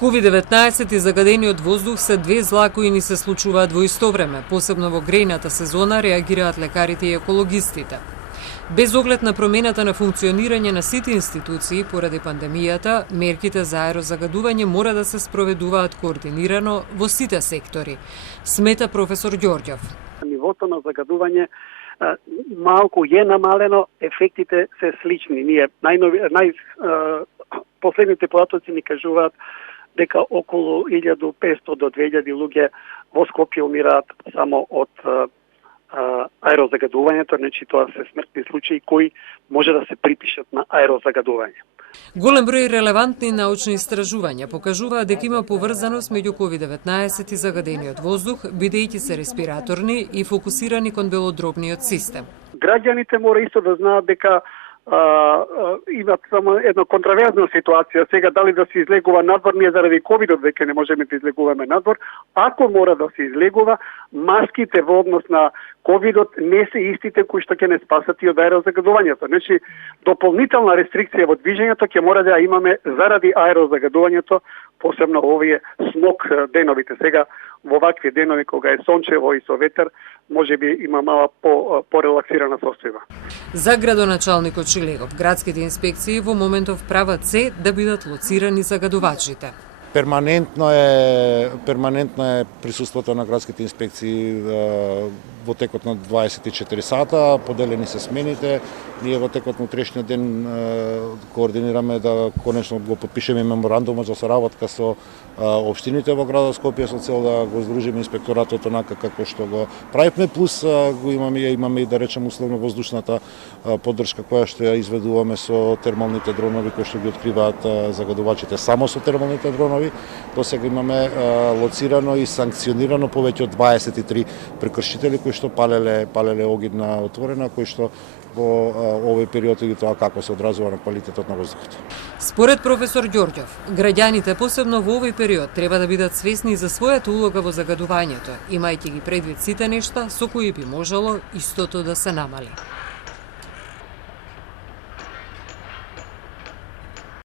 COVID-19 и загадениот воздух се две зла кои ни се случуваат во исто време, посебно во грејната сезона, реагираат лекарите и екологистите. Без оглед на промената на функционирање на сите институции поради пандемијата, мерките за аерозагадување мора да се спроведуваат координирано во сите сектори, смета професор Ѓорѓев. Нивото на загадување малку е намалено, ефектите се слични. Ние последните податоци ни кажуваат дека околу 1500 до 2000 луѓе во Скопје умираат само од аерозагадувањето, значи тоа се смртни случаи кои може да се припишат на аерозагадување. Голем број релевантни научни истражувања покажуваат дека има поврзаност меѓу COVID-19 и загадениот воздух, бидејќи се респираторни и фокусирани кон белодробниот систем. Граѓаните мора исто да знаат дека имат само една контраверзна ситуација сега дали да се излегува надвор, ние заради ковидот веќе не можеме да излегуваме надвор. Ако мора да се излегува, маските во однос на ковидот не се истите кои што ќе не спасат и од аерозагадувањето. Значи дополнителна рестрикција во движењето ќе мора да имаме заради аерозагадувањето, посебно овие смог деновите. Сега во вакви денови кога е сончево и со ветер, можеби има мала порелаксирана состојба. За градоначалникот Шилегов, градските инспекции во моментов прават се да бидат лоцирани загадувачите. Перманентно е присуството на градските инспекции во текот на 24 сата, поделени се смените. Ние во текот на утрешниот ден координираме да конечно го подпишеме меморандумот за соработка со општините во градот Скопје со цел да го здружиме инспекторатот онака како што го правивме, плюс го имаме и да речем условно воздушната поддршка која што ја изведуваме со термалните дронови кои што ги откриваат загадувачите само со термалните дронови. До сега имаме лоцирано и санкционирано повеќе од 23 прекршители кои што палеле огид на отворена, кои што во овој период и тоа како се одразува на квалитетот на воздухот. Според професор Ѓорѓев, граѓаните посебно во овој период треба да бидат свесни за својата улога во загадувањето, имајќи ги предвид сите нешта со кои би можело истото да се намали.